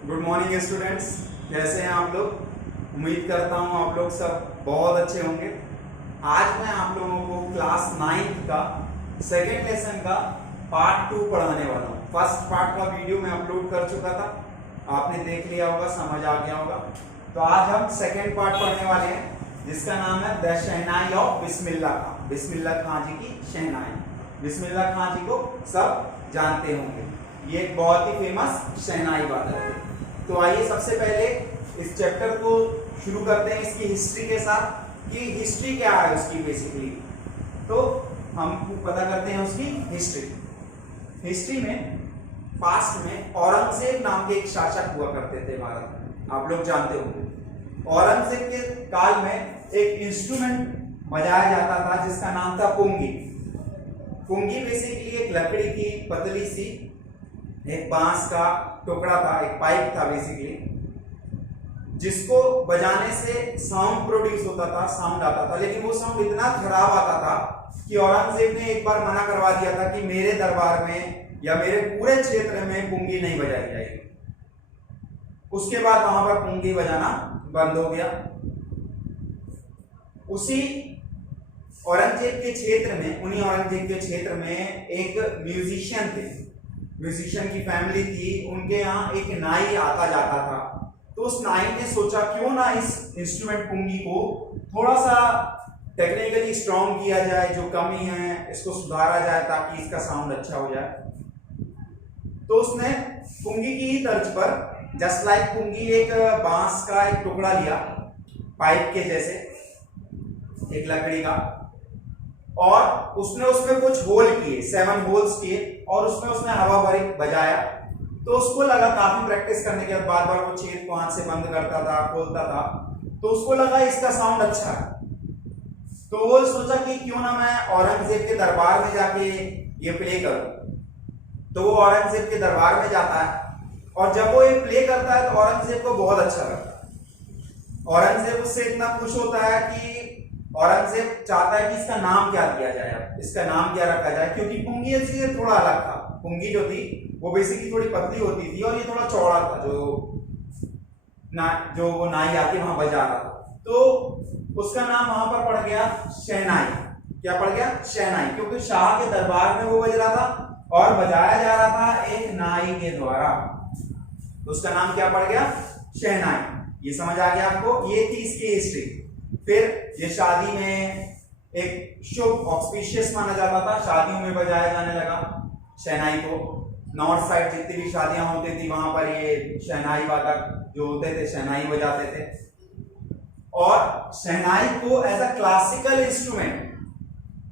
Good morning students. कैसे हैं आप लोग? उम्मीद करता हूँ आप लोग सब बहुत अच्छे होंगे। आज मैं आप लोगों को क्लास 9th का सेकेंड लेसन का पार्ट 2 पढ़ाने वाला हूँ। फर्स्ट पार्ट का वीडियो मैं अपलोड कर चुका था, आपने देख लिया होगा, समझ आ गया होगा। तो आज हम सेकेंड पार्ट पढ़ने वाले हैं जिसका नाम है द शहनाई ऑफ बिस्मिल्लाह खां। बिस्मिल्लाह खां जी की शहनाई। बिस्मिल्लाह खां जी को सब जानते होंगे, ये एक बहुत ही फेमस शहनाई वादक है। तो आइए सबसे पहले इस चैप्टर को शुरू करते हैं इसकी हिस्ट्री के साथ कि हिस्ट्री क्या है उसकी बेसिकली। तो हम पता करते हैं उसकी हिस्ट्री। हिस्ट्री में पास्ट में औरंगजेब नाम के एक शासक हुआ करते थे भारत में, आप लोग जानते होंगे। औरंगजेब के काल में एक इंस्ट्रूमेंट बजाया जाता था जिसका नाम था पुंगी। पुंगी बेसिकली एक लकड़ी की पतली सी एक बांस का टुकड़ा था, एक पाइप था बेसिकली, जिसको बजाने से साउंड प्रोड्यूस होता था, साउंड आता था। लेकिन वो साउंड इतना खराब आता था कि औरंगजेब ने एक बार मना करवा दिया था कि मेरे दरबार में या मेरे पूरे क्षेत्र में पुंगी नहीं बजाई जाएगी। उसके बाद वहां पर पुंगी बजाना बंद हो गया। उसी औरंगजेब के क्षेत्र में, उन्हीं औरंगजेब के क्षेत्र में एक म्यूजिशियन थे, म्यूजिशियन की फैमिली थी। उनके यहाँ एक नाई आता जाता था। तो उस नाई ने सोचा क्यों ना इस इंस्ट्रूमेंट पुंगी को थोड़ा सा टेक्निकली स्ट्रॉन्ग किया जाए, जो कमी है इसको सुधारा जाए ताकि इसका साउंड अच्छा हो जाए। तो उसने पुंगी की ही तर्ज पर जस्ट लाइक पुंगी एक बांस का एक टुकड़ा लिया, पाइप के जैसे एक लकड़ी का, और उसने उसमें कुछ होल किए, 7 होल्स किए, और उसमें उसने हवा भरी बजाया। तो उसको लगा, काफी प्रैक्टिस करने के बाद बार बार वो छेद को हाथ से बंद करता था, खोलता था, तो उसको लगा इसका साउंड अच्छा है। तो वो सोचा कि क्यों ना मैं औरंगजेब के दरबार में जाके ये प्ले करूं। तो वो औरंगजेब के दरबार में जाता है और जब वो ये प्ले करता है तो औरंगजेब को बहुत अच्छा लगता है। औरंगजेब उससे इतना खुश होता है कि औरंगजेब चाहता है कि इसका नाम क्या दिया जाए, इसका नाम क्या रखा जाए, क्योंकि पुंगी इससे थोड़ा अलग था। पुंगी जो थी वो बेसिकली थोड़ी पतली होती थी और ये थोड़ा चौड़ा था, जो वो नाई आके वहां बजा रहा था। तो उसका नाम वहां पर पड़ गया शहनाई। क्या पड़ गया? शहनाई, क्योंकि शाह के दरबार में वो बज रहा था और बजाया जा रहा था एक नाई के द्वारा। तो उसका नाम क्या पड़ गया? शहनाई। ये समझ आ गया आपको? ये थी इसकी हिस्ट्री। फिर ये शादी में एक शुभ ऑस्पिशियस माना जाता था, शादियों में बजाया जाने लगा शहनाई को। नॉर्थ साइड जितनी भी शादियां होती थी वहां पर ये शहनाई वादक जो होते थे शहनाई बजाते थे। और शहनाई को एज अ क्लासिकल इंस्ट्रूमेंट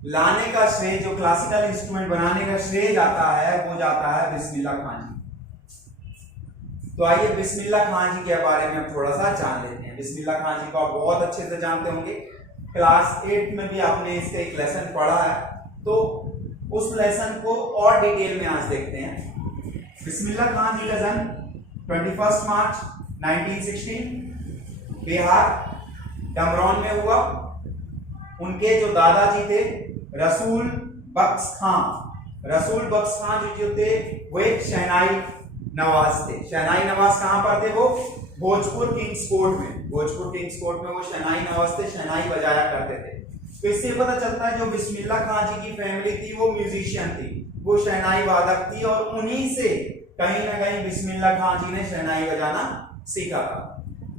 लाने का श्रेय, जो क्लासिकल इंस्ट्रूमेंट बनाने का श्रेय जाता है, वो जाता है बिस्मिल्लाह खां जी। तो आइए बिस्मिल्लाह खां जी के बारे में हम थोड़ा सा जान लेते हैं। बिस्मिल्लाह खां जी को आप बहुत अच्छे से जानते होंगे, क्लास 8 में भी आपने इसका एक लेसन पढ़ा है। तो उस लेसन को और डिटेल में आज देखते हैं। बिस्मिल्लाह खां जी का जन्म 21 मार्च 1916 बिहार डमरौन में हुआ। उनके जो दादाजी थे रसूल बख्श खां, रसूल बख्श खां जो थे वो एक शहनाई नवाज थे। शहनाई नवाज कहां पर थे? वो भोजपुर किंग्स कोर्ट में, भोजपुर किंग्स कोर्ट में वो शहनाई नवाज थे, शहनाई बजाया करते थे। तो इससे पता चलता है जो बिस्मिल्लाह खां जी की फैमिली थी वो म्यूजिशियन थी, वो शहनाई वादक थी, और उन्हीं से कहीं ना कहीं बिस्मिल्लाह खां जी ने शहनाई बजाना सीखा था।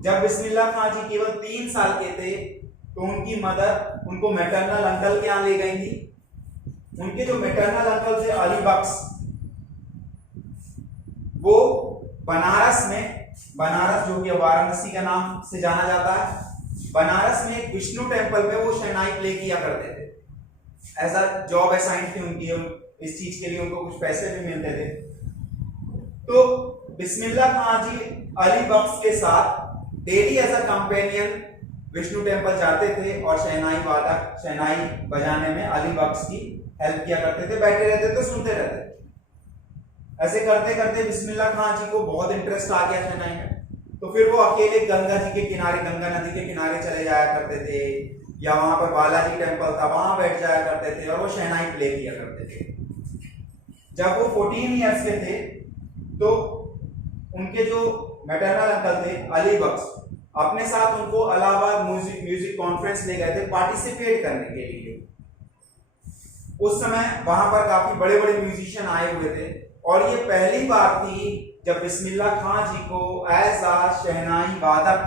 जब बिस्मिल्लाह खां जी केवल 3 साल के थे तो उनकी मदर उनको मैटरनल अंकल के यहाँ ले गई थी। उनके जो मैटरनल अंकल थे अली बख्श, वो बनारस में, बनारस जो कि वाराणसी का नाम से जाना जाता है, बनारस में एक विष्णु टेम्पल में वो शहनाई प्ले किया करते थे। ऐसा जॉब असाइन थी उनकी, इस चीज के लिए उनको कुछ पैसे भी मिलते थे। तो बिस्मिल्लाह खां जी अली बख्श के साथ daily as a companion Vishnu temple जाते थे और शहनाई वादक, शहनाई बजाने में अली बख्श की हेल्प किया करते थे, बैठे रहते थे, सुनते रहते थे। ऐसे करते करते बिस्मिल्लाह खां जी को बहुत इंटरेस्ट आ गया शहनाई में। तो फिर वो अकेले गंगा जी के किनारे, गंगा नदी के किनारे चले जाया करते थे, या वहां पर बालाजी टेम्पल था वहां बैठ जाया करते थे और वो शहनाई प्ले किया करते थे। जब वो 14 ईयर्स के थे तो उनके जो मैटरनल अंकल थे अली बख्श, अपने साथ उनको इलाहाबाद म्यूजिक कॉन्फ्रेंस ले गए थे पार्टिसिपेट करने के लिए। उस समय वहां पर काफी बड़े बड़े म्यूजिशियन आए हुए थे और ये पहली बार थी जब बिस्मिल्लाह खां जी को एज आ शहनाई वादक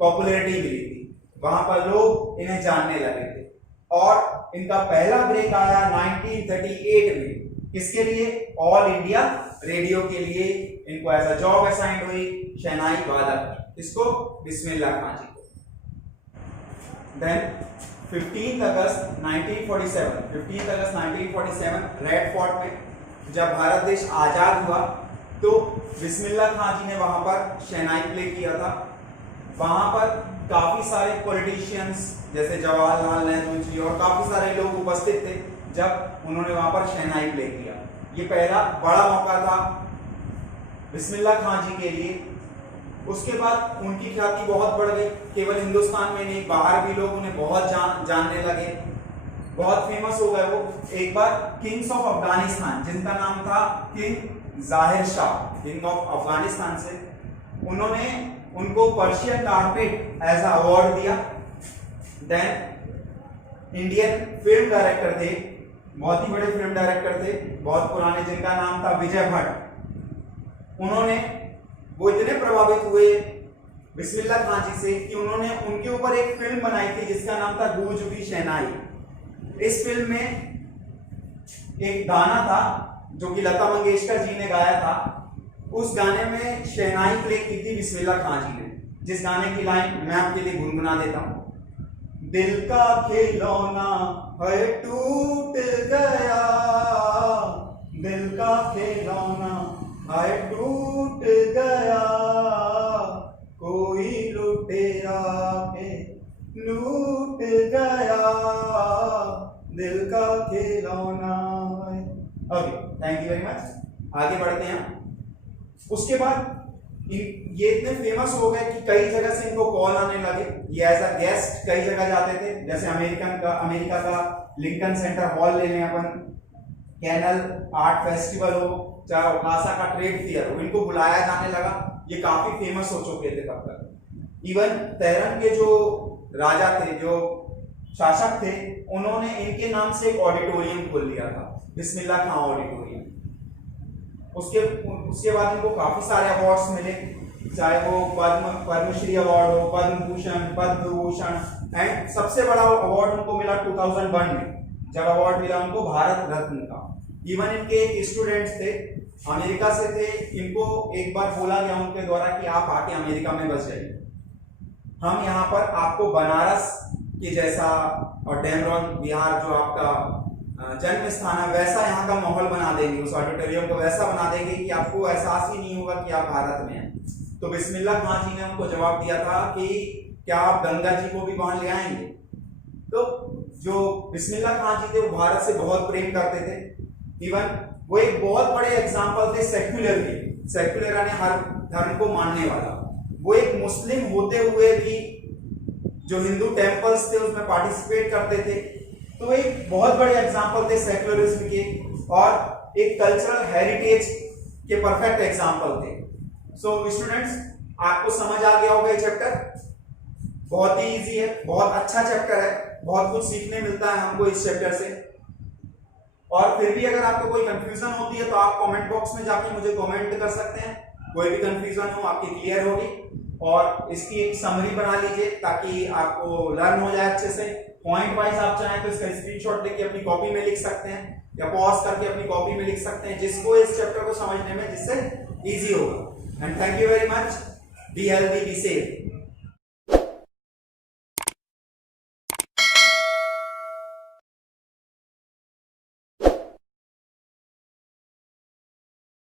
पॉपुलैरिटी मिली थी। वहां पर लोग इन्हें जानने लगे थे और इनका पहला ब्रेक आया 1938 में। किसके लिए? ऑल इंडिया रेडियो के लिए इनको एज अ जॉब असाइंड हुई शहनाई वादक। इसको बिस्मिल्लाह खां जी को। देन 15 अगस्त 1947 रेड फोर्ट में जब भारत देश आजाद हुआ तो बिस्मिल्लाह खां जी ने वहां पर शहनाई प्ले किया था। वहां पर काफी सारे पॉलिटिशियंस जैसे जवाहरलाल नेहरू जी और काफी सारे लोग उपस्थित थे जब उन्होंने वहां पर शहनाई प्ले किया। ये पहला बड़ा मौका था बिस्मिल्लाह खां जी के लिए। उसके बाद उनकी ख्याति बहुत बढ़ गई, केवल हिंदुस्तान में नहीं बाहर भी लोग उन्हें बहुत जानने लगे, बहुत फेमस हो गए वो। एक बार किंग्स ऑफ अफगानिस्तान, जिनका नाम था किंग जाहिर शाह, किंग ऑफ अफगानिस्तान से, उन्होंने उनको Persian carpet as a award दिया। देन इंडियन फिल्म डायरेक्टर थे, बहुत ही बड़े फिल्म डायरेक्टर थे, बहुत पुराने, जिनका नाम था विजय भट्ट। उन्होंने वो इतने प्रभावित हुए बिस्मिल्लाह खां जी से कि उन्होंने उनके ऊपर एक फिल्म बनाई थी जिसका नाम था गूंज उठी शहनाई। इस फिल्म में एक गाना था जो कि लता मंगेशकर जी ने गाया था। उस गाने में शहनाई प्ले की थी बिस्मिल्लाह खां जी ने, जिस गाने की लाइन मैं आपके लिए गुनगुना देता हूं। दिल का खिलौना है टूट गया, दिल का खिलौना है टूट गया, कोई लुटेरा के लूट गया, दिल का खिलौना है। Okay, thank you very much. आगे बढ़ते हैं। उसके बाद ये इतने फेमस हो गए कि कई जगह से इनको कॉल आने लगे। ये एज अ गेस्ट कई जगह जाते थे, जैसे अमेरिका का लिंकन सेंटर हॉल ले लें अपन, कैनल आर्ट फेस्टिवल हो, चाहे ओकासा का ट्रेड फेयर हो, इनको बुलाया जाने लगा। ये काफी फेमस हो चुके थे तब तक। इवन तेहरान के जो राजा थे, जो शासक थे, उन्होंने इनके नाम से एक ऑडिटोरियम खोल लिया था, बिस्मिल्लाह खां ऑडिटोरियम। उसके बाद इनको काफी सारे अवार्ड्स मिले, चाहे वो पद्मश्री अवार्ड हो, पद्म भूषण, पद्म भूषण, एंड सबसे बड़ा अवार्ड उनको मिला 2001 में, जब अवार्ड मिला उनको भारत रत्न का। इवन इनके एक स्टूडेंट्स थे, अमेरिका से थे, इनको एक बार बोला गया उनके द्वारा कि आप आके अमेरिका में बस जाइए, हम यहाँ पर आपको बनारस के जैसा और डेमरॉन बिहार जो आपका जन्म स्थान है वैसा यहाँ का माहौल बना देंगे, उस ऑडिटोरियम को वैसा बना देंगे कि आपको एहसास ही नहीं होगा कि आप भारत में हैं। तो बिस्मिल्लाह खां जी ने उनको जवाब दिया था कि क्या आप गंगा जी को भी वहां ले आएंगे। तो जो बिस्मिल्लाह खां जी थे वो भारत से बहुत प्रेम करते थे। इवन वो एक बहुत बड़े एग्जाम्पल थे सेक्युलर के, सेक्युलर यानी हर धर्म को मानने वाला। वो एक मुस्लिम होते हुए भी जो हिंदू टेम्पल्स थे उसमें पार्टिसिपेट करते थे। तो एक बहुत बड़े एग्जाम्पल थे सेक्युलरिज्म के और एक कल्चरल हेरिटेज के परफेक्ट एग्जाम्पल थे। सो स्टूडेंट्स, आपको समझ आ गया होगा ये चैप्टर, बहुत ही इजी है, बहुत अच्छा चैप्टर है, बहुत कुछ सीखने मिलता है हमको इस चैप्टर से। और फिर भी अगर आपको कोई कंफ्यूजन होती है तो आप कमेंट बॉक्स में जाके मुझे कमेंट कर सकते हैं। कोई भी कंफ्यूजन हो आपकी क्लियर होगी, और इसकी एक समरी बना लीजिए ताकि आपको लर्न हो जाए अच्छे से। पॉइंट वाइज आप चाहें तो इसका स्क्रीनशॉट लेके अपनी कॉपी में लिख सकते हैं या पॉज करके अपनी कॉपी में लिख सकते हैं, जिसको इस चैप्टर को समझने में जिससे इजी होगा। And thank you very much. Be healthy, be safe.